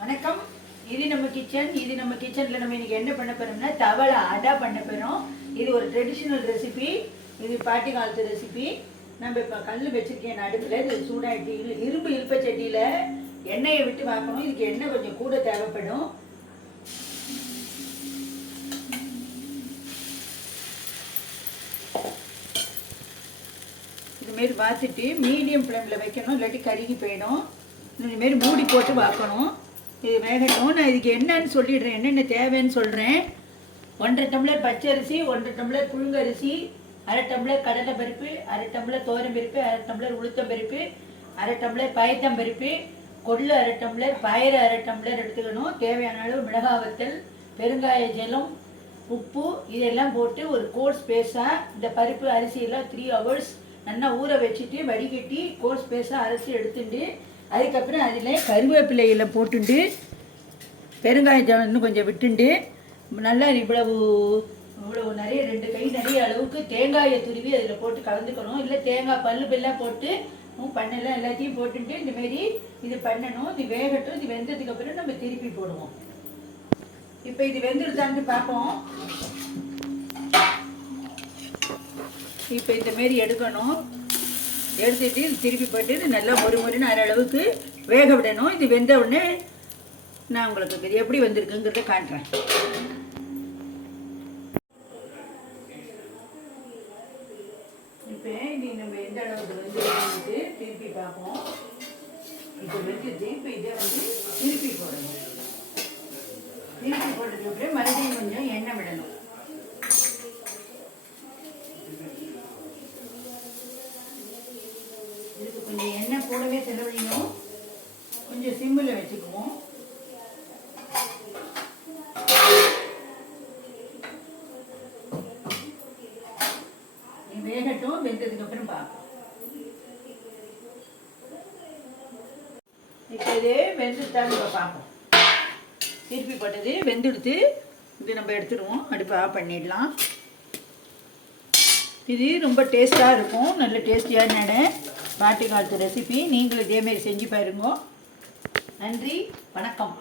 வணக்கம். இது நம்ம கிச்சன். இது நம்ம கிச்சனில் நம்ம இன்றைக்கி என்ன பண்ண போகிறோம்னா தவளை அடை பண்ண போகிறோம். இது ஒரு ட்ரெடிஷ்னல் ரெசிபி. இது பாட்டி காலத்து ரெசிபி. நம்ம இப்போ கல் வச்சுருக்கேன் அடுப்பில். இது சூடாகிட்டு இரும்பு இழுப்பச்சட்டியில் எண்ணெயை விட்டு வாக்கணும். இதுக்கு எண்ணெய் கொஞ்சம் கூட தேவைப்படும். இதுமாரி வாத்துட்டு மீடியம் ஃப்ளேமில் வைக்கணும், இல்லாட்டி கருகி போயிடும். இதுமாரி மூடி போட்டு வாக்கணும். இது வேகட்டும். நான் இதுக்கு என்னன்னு சொல்லிடுறேன், என்னென்ன தேவைன்னு சொல்கிறேன். 1.5 டம்ளர் பச்சரிசி, 1.5 டம்ளர் புழுங்கரிசி, 1/2 டம்ளர் கடலைப்பருப்பு, 1/2 டம்ளர் தோரம்பருப்பு, 1/2 டம்ளர் உளுத்தம்பருப்பு, 1/2 டம்ளர் பயத்தம்பருப்பு, கொள்ளு 1/2 டம்ளர், பயிறு 1/2 டம்ளர் எடுத்துக்கணும். தேவையான அளவு மிளகாய் வத்தல், பெருங்காய ஜலம், உப்பு இதெல்லாம் போட்டு ஒரு கோர்ஸ் பேஸாக இந்த பருப்பு அரிசியெல்லாம் 3 ஹவர்ஸ் நல்லா ஊற வச்சுட்டு வடிகட்டி கோர்ஸ் பேஸாக அரைச்சி எடுத்துட்டு அதுக்கப்புறம் அதில் கருவேப்பிலையில் போட்டுட்டு பெருங்காய ஜலம் இன்னும் கொஞ்சம் விட்டுண்டு நல்லா இவ்வளவு நிறைய 2 கை நிறைய அளவுக்கு தேங்காயை துருவி அதில் போட்டு கலந்துக்கணும். இல்லை தேங்காய் பல்லுப்பெல்லாம் போட்டு பண்ணலாம். எல்லாத்தையும் போட்டுட்டு இந்தமாரி இது பண்ணணும். இது வேகட்டும். இது வெந்ததுக்கப்புறம் நம்ம திருப்பி போடுவோம். இப்போ இது வெந்துடுதான்னு பார்ப்போம். இப்போ இந்தமாரி எடுக்கணும். எடுத்துட்டு திருப்பி போட்டு இது நல்லா மொறுன்னு அரை அளவுக்கு வேக விடணும். இது வெந்த உடனே நான் உங்களுக்கு இது எப்படி வந்திருக்குங்கிறத காட்டுறேன். இப்போ இது நம்ம எந்த அளவுக்கு வந்து திருப்பி பார்ப்போம். இப்போ வெந்துட்டு இப்போ இதை திருப்பி போடணும். திருப்பி போட்டதுக்கு அப்புறம் மறுபடியும் கொஞ்சம் எண்ணெய் விடணும். இதுக்கு கொஞ்சம் எண்ணெய் கூடவே செலவழியும். கொஞ்சம் சிம்மில் வச்சுக்குவோம். வேகட்டும். வெந்ததுக்கு அப்புறம் பார்ப்போம். இப்போ இது வெந்துட்டான்னு நம்ம பார்ப்போம். திருப்பி போட்டது வெந்துடுத்து. இது நம்ம எடுத்துடுவோம். அடுப்பு ஆஃப் பண்ணிடலாம். இது ரொம்ப டேஸ்ட்டாக இருக்கும். நல்ல டேஸ்டியான பாட்டி காலத்து ரெசிபி. நீங்களும் இதேமாரி செஞ்சு பாருங்க. நன்றி, வணக்கம்.